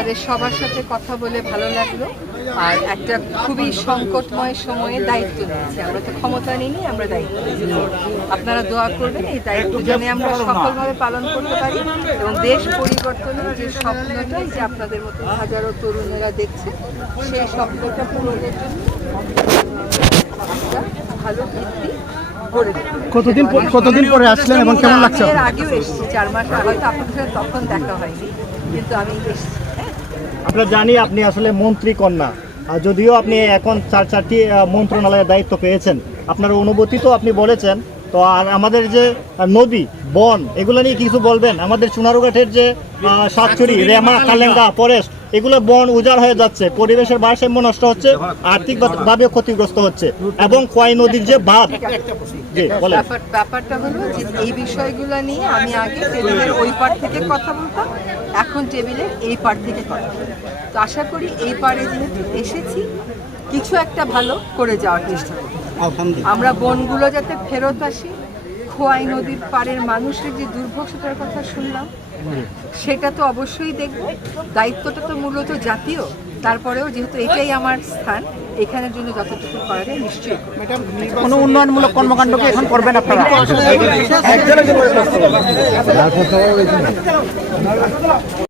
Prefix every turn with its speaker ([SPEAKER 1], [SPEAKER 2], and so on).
[SPEAKER 1] আপনাদের সবার সাথে কথা বলে ভালো লাগল। আর একটা খুবই সংকটময় সময়ে দায়িত্ব নিয়েছি আমরা তো ক্ষমতা নিইনি আমরা দায়িত্ব আপনারা দোয়া করবেন এই দায়িত্ব যেন আমরা সফলভাবে পালন করতে পারি এবং দেশ পরিবর্তনের যে স্বপ্নটা এই যে আপনাদের মতো হাজারো তরুণেরা দেখছে সেই স্বপ্নটা পূরণের জন্য ভালো ভিত্তি।
[SPEAKER 2] কতদিন পর- কতদিন পরে আসলেন এবং কেমন লাগছে?
[SPEAKER 1] আগেও এসেছি চার মাস আগে। তো আপনাদের সাথে তখন দেখা হয়নি কিন্তু আমি এসেছি।
[SPEAKER 3] আমরা জানি আপনি আসলে মন্ত্রী কন্যা। আর যদিও আপনি এখন চার চারটি মন্ত্রণালয়ের দায়িত্ব পেয়েছেন আপনার অনুভূতি তো আপনি বলেছেন। তো আর আমাদের যে নদী বন এগুলো নিয়ে কিছু বলবেন? আমাদের সোনারুঘাটের যে সাতচুরি রেমা কালেঙ্গা ফরেস্ট এগুলো বন উজাড় হয়ে যাচ্ছে। পরিবেশের ভারসাম্য নষ্ট হচ্ছে আর্থিকভাবে ক্ষতিগ্রস্ত হচ্ছে। এবং খোয়াই নদীর যে বাঁধ
[SPEAKER 1] ব্যাপারটা হলো যে এই বিষয়গুলো নিয়ে আমি আগে ওই পার থেকে কথা বলতাম এখন টেবিলে এই পার থেকে কথা বলি। তো আশা করি এই পারে যেহেতু এসেছি কিছু একটা ভালো করে যাওয়ার চেষ্টা করি আমরা বনগুলো যাতে ফেরত আসি খোয়াই নদীর পাড়ের মানুষের যে দুর্ভোগ সেটার কথা শুনলাম সেটা তো অবশ্যই দেখব। দায়িত্বটা তো মূলত জাতীয় তারপরেও যেহেতু এটাই আমার স্থান এখানের জন্য যতটুকু করা যায় নিশ্চয়ই
[SPEAKER 2] কোনো উন্নয়নমূলক কর্মকাণ্ডকে এখন করবেন আপনারা?